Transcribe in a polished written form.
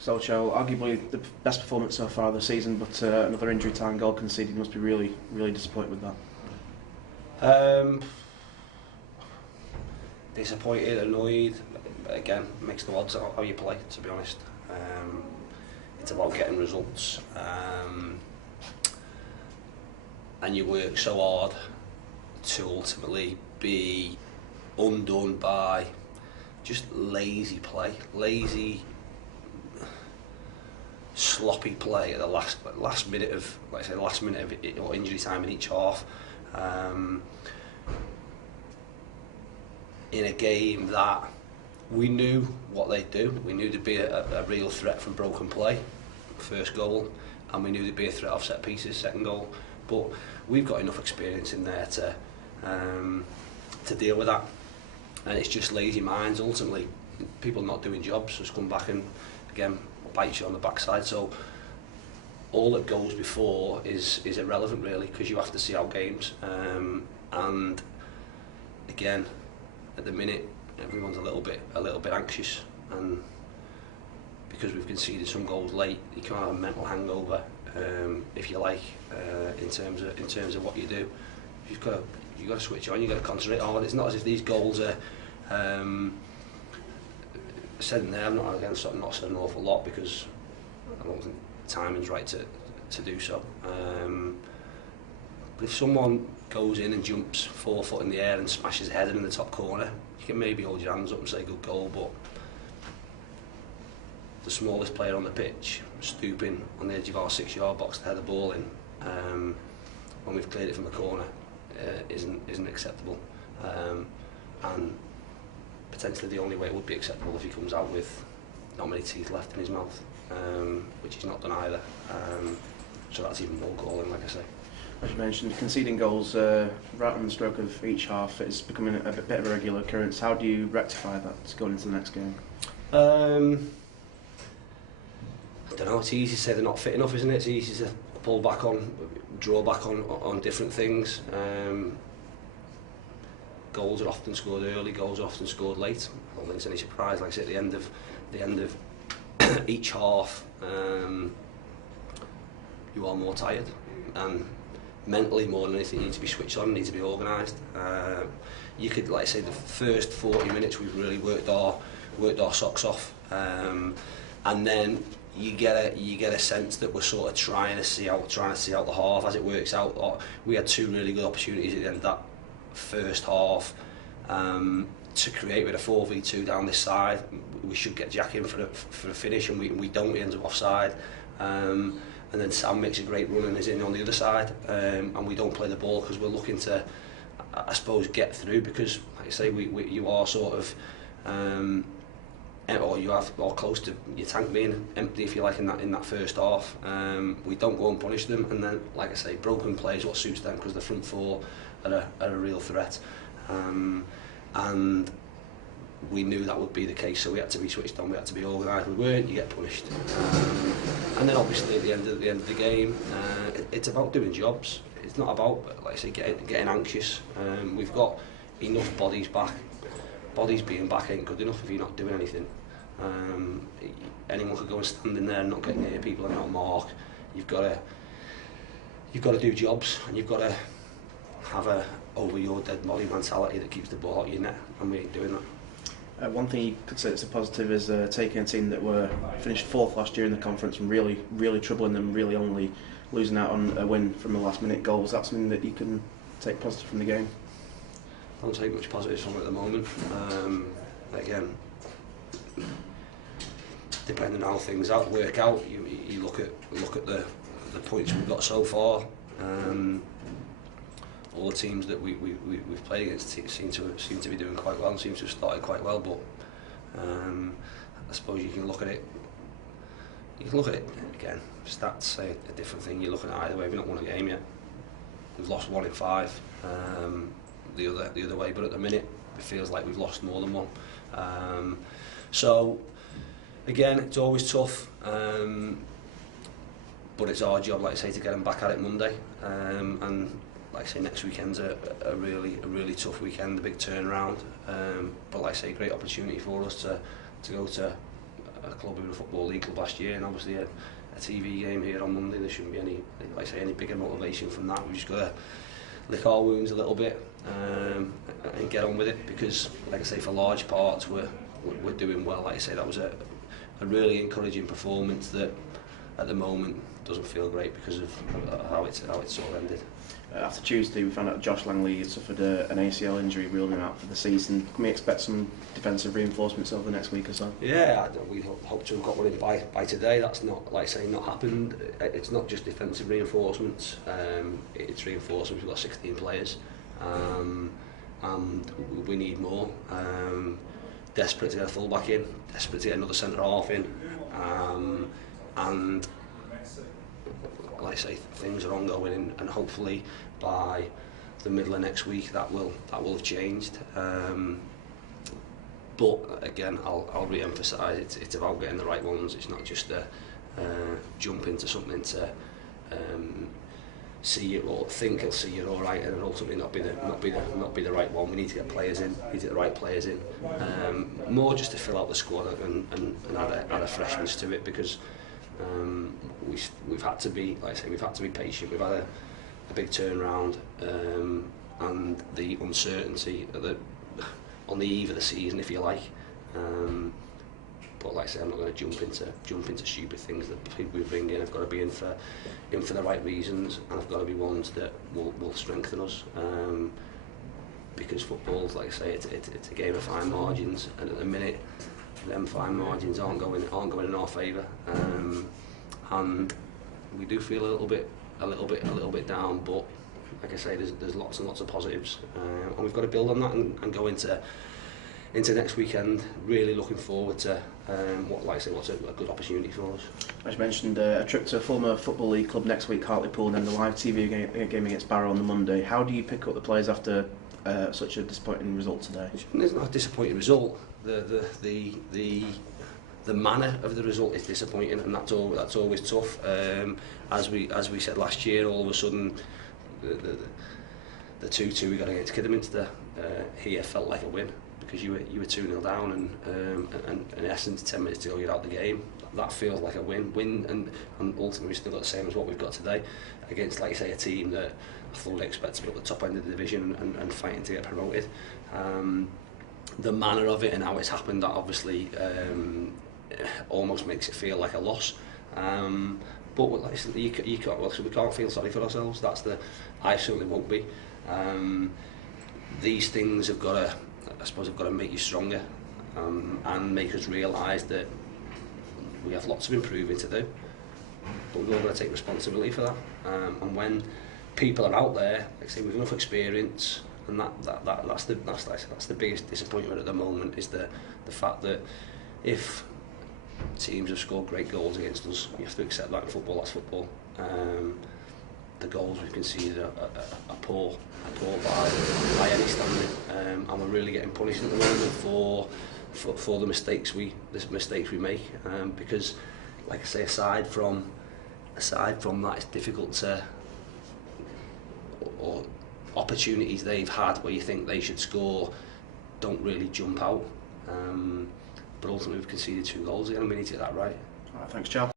Solskjaer, arguably the best performance so far of the season, but another injury time goal conceded. Must be really, really disappointed with that. Disappointed, annoyed. Again, makes no odds how you play, to be honest. It's about getting results, and you work so hard to ultimately be undone by just lazy play, lazy, sloppy play at the last minute of, like I say, last minute of it, or injury time in each half. In a game that we knew what they'd do, we knew there'd be a real threat from broken play, first goal, and we knew there'd be a threat off set pieces, second goal. But we've got enough experience in there to deal with that, and it's just lazy minds ultimately. People not doing jobs just come back and again bite you on the backside. So all that goes before is irrelevant really, because you have to see out games, and again at the minute everyone's a little bit anxious, and because we've conceded some goals late, you can't have a mental hangover, if you like, in terms of what you do. You've got to switch on. You've got to concentrate on. It's not as if these goals are said there. I'm not against not said an awful lot, because I don't think the timing's right to do so. But if someone goes in and jumps 4 foot in the air and smashes his head in the top corner, you can maybe hold your hands up and say good goal, but the smallest player on the pitch stooping on the edge of our 6-yard box to head the ball in, when we've cleared it from the corner, isn't acceptable, and potentially the only way it would be acceptable if he comes out with not many teeth left in his mouth, which he's not done either, so that's even more galling, like I say. As you mentioned, conceding goals right on the stroke of each half is becoming a bit of a regular occurrence. How do you rectify that going into the next game? I don't know, it's easy to say they're not fit enough, isn't it? It's easy to draw back on different things. Goals are often scored early, goals are often scored late. I don't think it's any surprise, like I say, at the end of each half, you are more tired, and mentally more than anything you need to be switched on, need to be organised. You could, like I say, the first 40 minutes we've really worked our socks off, and then you get a sense that we're sort of trying to see out the half as it works out. We had 2 really good opportunities at the end of that first half to create with a 4v2 down this side. We should get Jack in for a finish, and we don't. We end up offside, and then Sam makes a great run and is in on the other side, and we don't play the ball because we're looking to, I suppose, get through, because like I say, you are sort of or close to your tank being empty, if you like, in that first half. We don't go and punish them, and then, like I say, broken play is what suits them, because the front four are a real threat, and we knew that would be the case, so we had to be switched on, we had to be organised. We weren't, you get punished, and then obviously at the end of the game, it's about doing jobs. It's not about, like I say, getting anxious. We've got enough bodies back. Bodies being back ain't good enough if you're not doing anything. Anyone could go and stand in there and not get near people and not mark. You've got to do jobs, and you've got to have a over your dead body mentality that keeps the ball out of your net, and we ain't doing that. One thing you could say that's a positive is taking a team that were finished 4th last year in the conference and really troubling them, really only losing out on a win from a last-minute goal. Is that something that you can take positive from the game? I don't take much positives from it at the moment. Again, depending on how things work out, you look at the points we've got so far. All the teams that we've played against seem to be doing quite well and seem to have started quite well. But I suppose you can look at it. Again. Stats say a different thing. You're looking at either way. We've not won a game yet. We've lost 1 in 5. The other way, but at the minute it feels like we've lost more than 1. So again, it's always tough, but it's our job, like I say, to get them back at it Monday, and like I say, next weekend's a really tough weekend, a big turnaround, but like I say, great opportunity for us to go to a club who were a Football League club last year, and obviously a TV game here on Monday. There shouldn't be any, like I say, any bigger motivation from that. We've just got to lick our wounds a little bit and get on with it, because, like I say, for large parts we're doing well. Like I say, that was a really encouraging performance that at the moment doesn't feel great because of how it's sort of ended. After Tuesday, we found out Josh Langley had suffered an ACL injury, ruling him out for the season. Can we expect some defensive reinforcements over the next week or so? Yeah, we hope to have got one in by today. That's not, like I say, not happened. It's not just defensive reinforcements. It's reinforcements. We've got 16 players, and we need more. Desperate to get a full-back in, desperate to get another centre-half in, and like I say, things are ongoing, and hopefully by the middle of next week that will have changed. But again, I'll re-emphasise, it's about getting the right ones. It's not just a jump into something to see it or think it'll see it all right, and ultimately not be the right one. We need to get players in, we need to get the right players in, more just to fill out the squad and add a freshness to it, because we've had to be, like I say, we've had to be patient. We've had a big turnaround, and the uncertainty on the eve of the season, if you like. But like I say, I'm not going to jump into stupid things. The people we bring in have got to be in for the right reasons, and have got to be ones that will strengthen us. Because football's, like I say, it's a game of fine margins, and at the minute, them fine margins aren't going in our favour, and we do feel a little bit down. But like I say, there's lots and lots of positives, and we've got to build on that and go into next weekend really looking forward to what's a good opportunity for us. As you mentioned, a trip to a former Football League club next week, Hartlepool, and then the live TV game against Barrow on the Monday. How do you pick up the players after such a disappointing result today? It's not a disappointing result. The manner of the result is disappointing, and that's always tough. As we said last year, all of a sudden the 2-2 we got against Kidderminster here felt like a win, because you were 2-0 down, and in essence 10 minutes to go you're out the game. That feels like a win, and ultimately we still got the same as what we've got today against, like I say, a team that I fully expect to be at the top end of the division and fighting to get promoted. The manner of it and how it's happened, that obviously almost makes it feel like a loss. But like I said, we can't feel sorry for ourselves. I certainly won't be. These things have got to, I suppose, have got to make you stronger, and make us realise that we have lots of improving to do, but we've all got to take responsibility for that. And when people are out there, like I say, with enough experience, and that's the biggest disappointment at the moment, is the fact that if teams have scored great goals against us, you have to accept that in football. That's football. The goals we've conceded are poor by any standard, and we're really getting punished at the moment for the mistakes we make, because, like I say, aside from that, it's difficult to, or opportunities they've had where you think they should score don't really jump out, but ultimately we've conceded 2 goals again, and we need to get that right. Thanks, Chal.